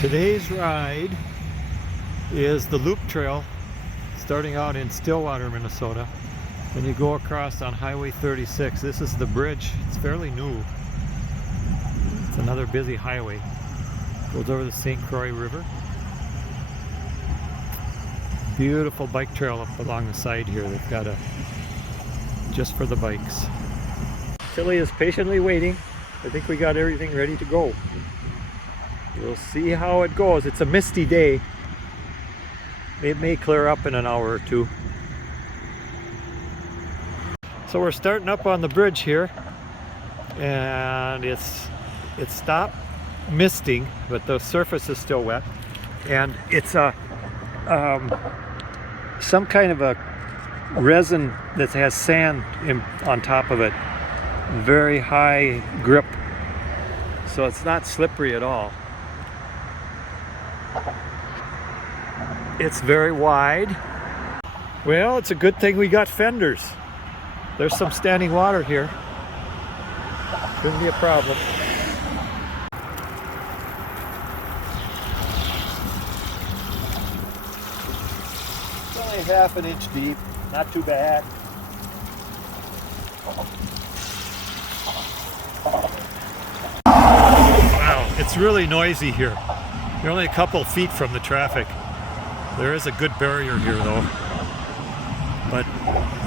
Today's ride is the loop trail starting out in Stillwater, Minnesota. And you go across on Highway 36. This is the bridge. It's fairly new. It's another busy highway. Goes over the St Croix River. Beautiful bike trail up along the side here. They've got a just for the bikes. Tilly is patiently waiting. I think we got everything ready to go. We'll see how it goes. It's a misty day. It may clear up in an hour or two. So we're starting up on the bridge here, and it's stopped misting, but the surface is still wet, and it's a some kind of a resin that has sand on top of it. Very high grip, so it's not slippery at all. It's very wide. Well, it's a good thing we got fenders. There's some standing water here. Shouldn't be a problem. It's only half an inch deep, not too bad. Wow, it's really noisy here. You're only a couple feet from the traffic. There is a good barrier here though. But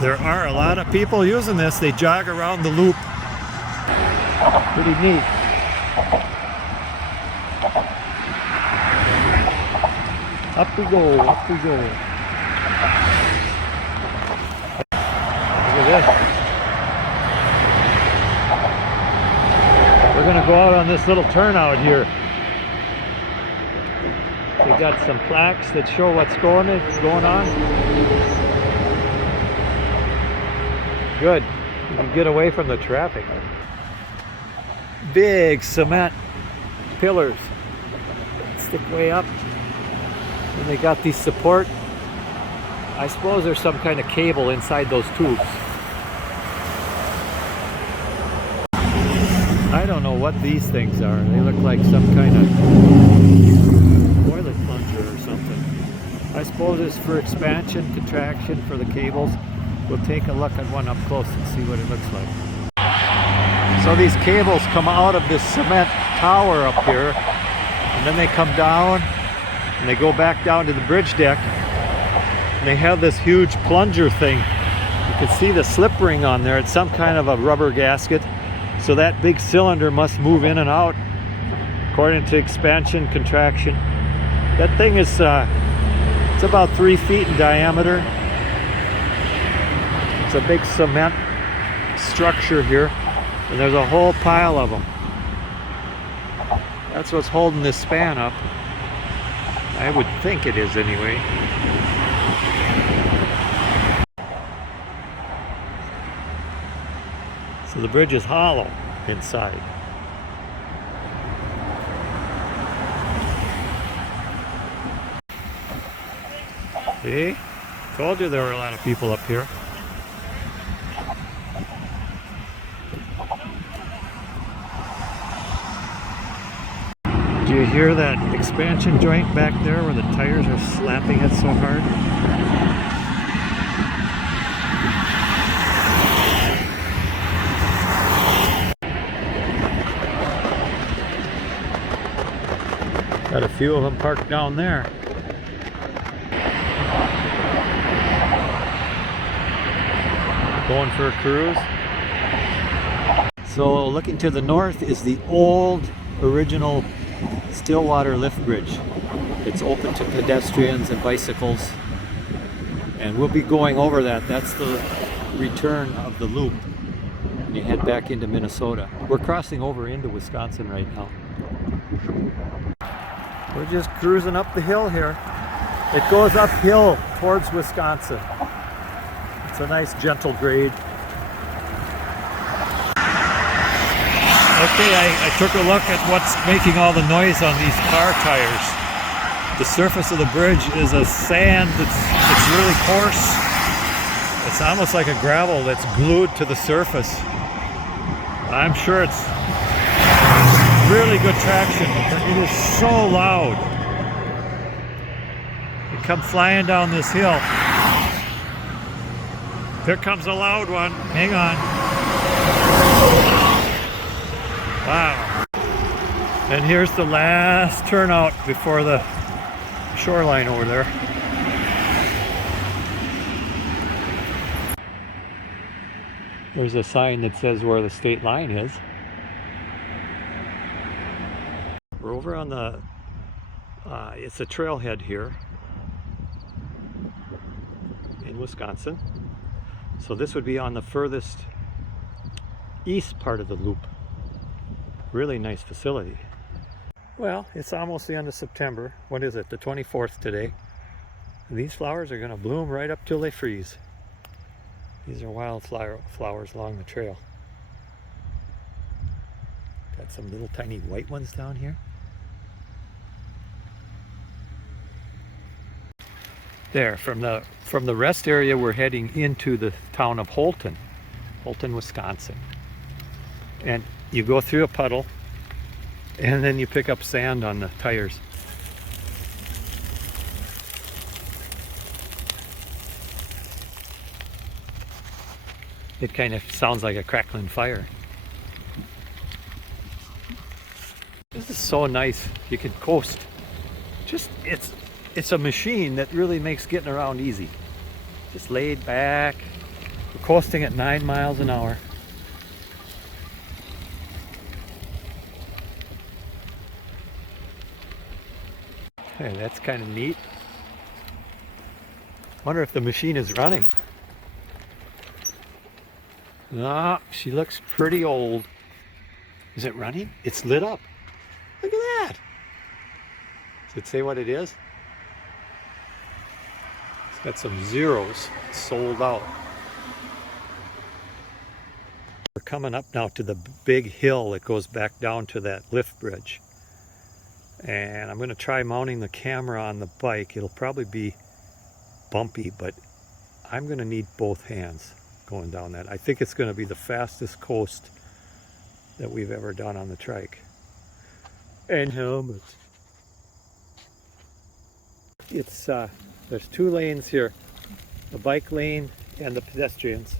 there are a lot of people using this. They jog around the loop. Pretty neat. Up we go, up we go. Look at this. We're gonna go out on this little turnout here. We got some plaques that show what's going on. Good. You can get away from the traffic. Big cement pillars stick way up. And they got these support. I suppose there's some kind of cable inside those tubes. I don't know what these things are. They look like some kind of toilet plunger or something. I suppose it's for expansion, contraction for the cables. We'll take a look at one up close and see what it looks like. So these cables come out of this cement tower up here, and then they come down and they go back down to the bridge deck, and they have this huge plunger thing. You can see the slip ring on there. It's some kind of a rubber gasket, so that big cylinder must move in and out according to expansion, contraction. That thing is it's about 3 feet in diameter. It's a big cement structure here, and there's a whole pile of them. That's what's holding this span up. I would think it is anyway. So the bridge is hollow inside. See? Told you there were a lot of people up here. Do you hear that expansion joint back there where the tires are slapping it so hard? Got a few of them parked down there. Going for a cruise. So looking to the north is the old original Stillwater lift bridge. It's open to pedestrians and bicycles, and we'll be going over that. That's the return of the loop and you head back into Minnesota. We're crossing over into Wisconsin right now. We're just cruising up the hill here. It goes uphill towards Wisconsin. It's a nice gentle grade. Okay, I took a look at what's making all the noise on these car tires. The surface of the bridge is a sand that's really coarse. It's almost like a gravel that's glued to the surface. I'm sure it's really good traction. It is so loud. It comes flying down this hill. Here comes a loud one. Hang on. Wow. And here's the last turnout before the shoreline over there. There's a sign that says where the state line is. We're over on the, it's a trailhead here in Wisconsin. So this would be on the furthest east part of the loop. Really nice facility. Well, it's almost the end of September. What is it? The 24th today. And these flowers are going to bloom right up till they freeze. These are wildflowers along the trail. Got some little tiny white ones down here. There, from the rest area, we're heading into the town of Holton, Wisconsin. And you go through a puddle, and then you pick up sand on the tires. It kind of sounds like a crackling fire. This is so nice. You can coast. Just, it's a machine that really makes getting around easy. Just laid back. We're coasting at 9 miles an hour. Hey, that's kind of neat. Wonder if the machine is running. Ah, she looks pretty old. Is it running? It's lit up. Look at that. Does it say what it is? It's got some zeros. It's sold out. We're coming up now to the big hill that goes back down to that lift bridge. And I'm going to try mounting the camera on the bike. It'll probably be bumpy, but I'm going to need both hands going down that. I think it's going to be the fastest coast that we've ever done on the trike. And helmets. It's there's 2 lanes here, the bike lane and the pedestrians.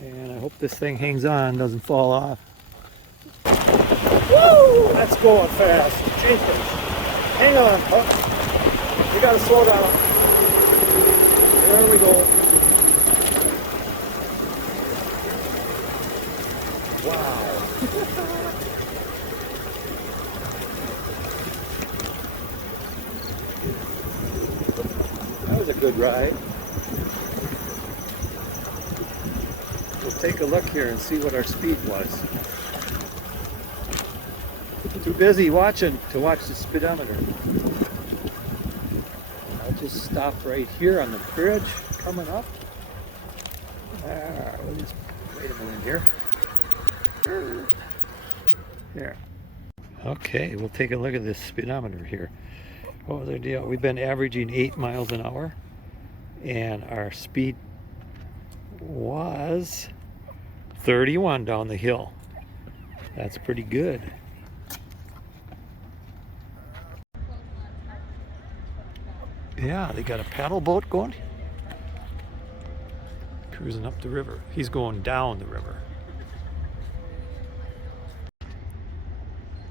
And I hope this thing hangs on, doesn't fall off. Woo! That's going fast. Jeepers. Hang on, pup. You gotta slow down. There we go. Wow. That was a good ride. We'll take a look here and see what our speed was. Too busy watching to watch the speedometer. I'll just stop right here on the bridge coming up. We'll just wait a minute here. Here. Okay, we'll take a look at this speedometer here. What was the deal? We've been averaging 8 miles an hour, and our speed was 31 down the hill. That's pretty good. Yeah, they got a paddle boat going. Cruising up the river. He's going down the river.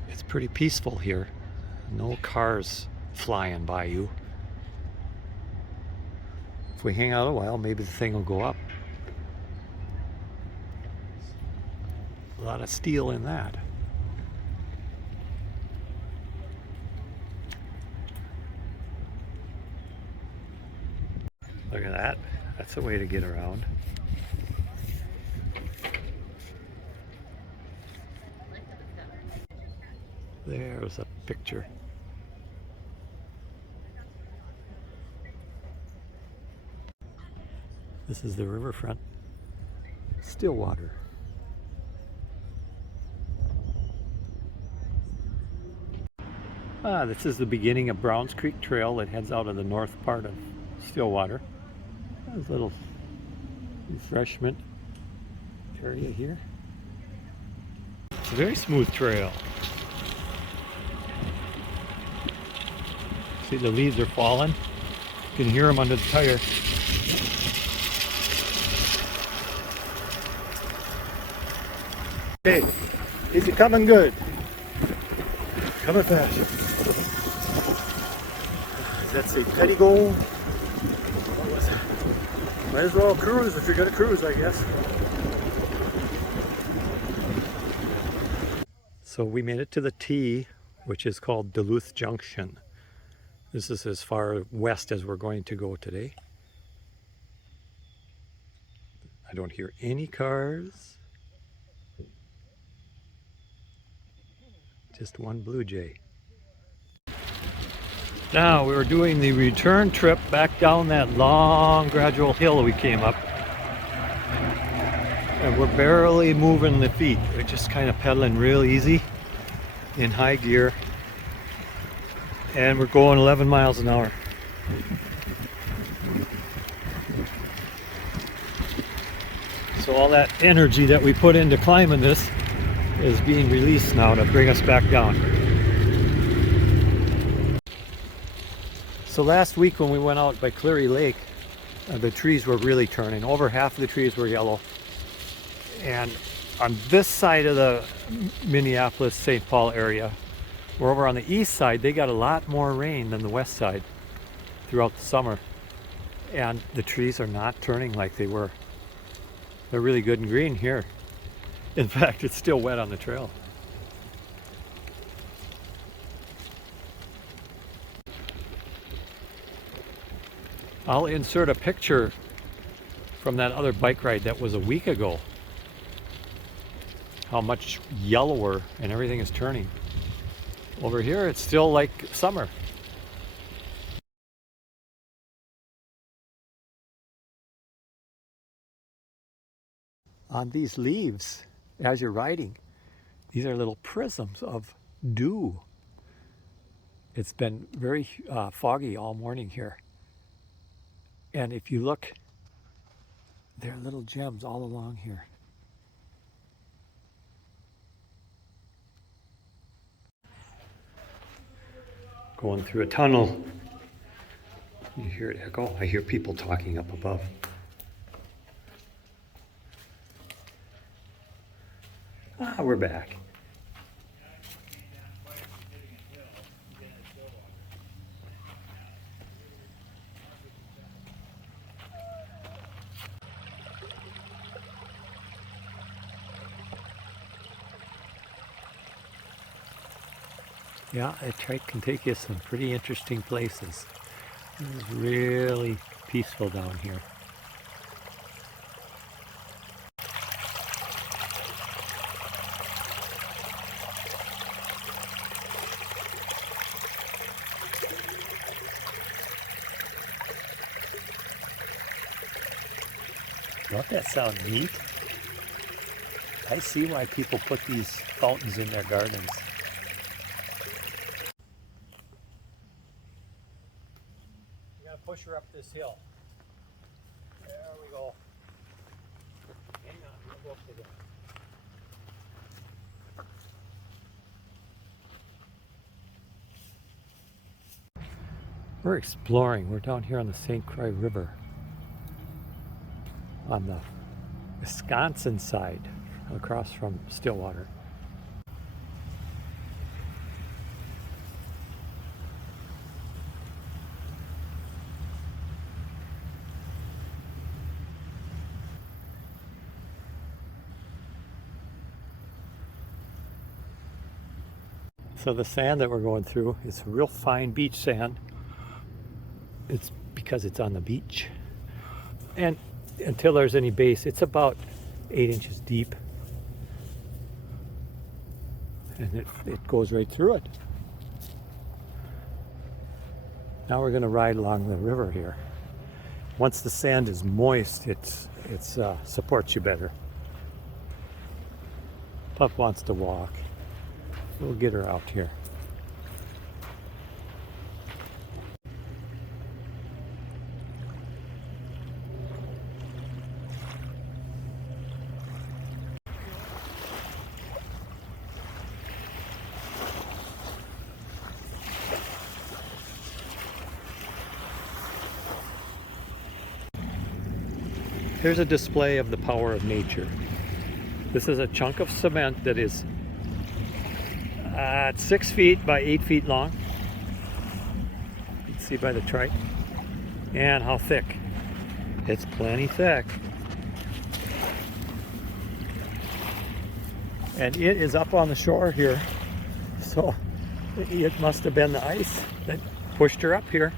It's pretty peaceful here. No cars flying by you. If we hang out a while, maybe the thing will go up. A lot of steel in that. Look at that. That's a way to get around. There's a picture. This is the riverfront. Stillwater. This is the beginning of Browns Creek Trail that heads out of the north part of Stillwater. There's a little refreshment area here. It's a very smooth trail. See, the leaves are falling. You can hear them under the tire. Okay, is it coming good? Coming fast. Does that say Pettigold? What was it? Might as well cruise if you're gonna cruise, I guess. So we made it to the T, which is called Duluth Junction. This is as far west as we're going to go today. I don't hear any cars. Just one blue jay. Now we were doing the return trip back down that long gradual hill we came up. And we're barely moving the feet. We're just kind of pedaling real easy in high gear. And we're going 11 miles an hour. So all that energy that we put into climbing this is being released now to bring us back down. So last week when we went out by Cleary Lake, the trees were really turning. Over half of the trees were yellow. And on this side of the Minneapolis, St. Paul area, we're over on the east side, they got a lot more rain than the west side throughout the summer. And the trees are not turning like they were. They're really good and green here. In fact, it's still wet on the trail. I'll insert a picture from that other bike ride that was a week ago. How much yellower and everything is turning. Over here, it's still like summer. On these leaves, as you're riding, these are little prisms of dew. It's been very foggy all morning here. And if you look, there are little gems all along here. Going through a tunnel. You hear it echo? I hear people talking up above. Ah, we're back. Yeah, a trike can take you some pretty interesting places. It's really peaceful down here. Don't that sound neat? I see why people put these fountains in their gardens. We gotta push her up this hill. There we go. Hang on, we'll go up together. We're exploring. We're down here on the St Croix River, on the Wisconsin side, across from Stillwater. So the sand that we're going through is real fine beach sand. It's because it's on the beach. And until there's any base, it's about 8 inches deep. And it goes right through it. Now we're going to ride along the river here. Once the sand is moist, it supports you better. Pup wants to walk. We'll get her out here. Here's a display of the power of nature. This is a chunk of cement that is 6 feet by 8 feet long. You can see by the trike. And how thick. It's plenty thick. And it is up on the shore here. So it must have been the ice that pushed her up here.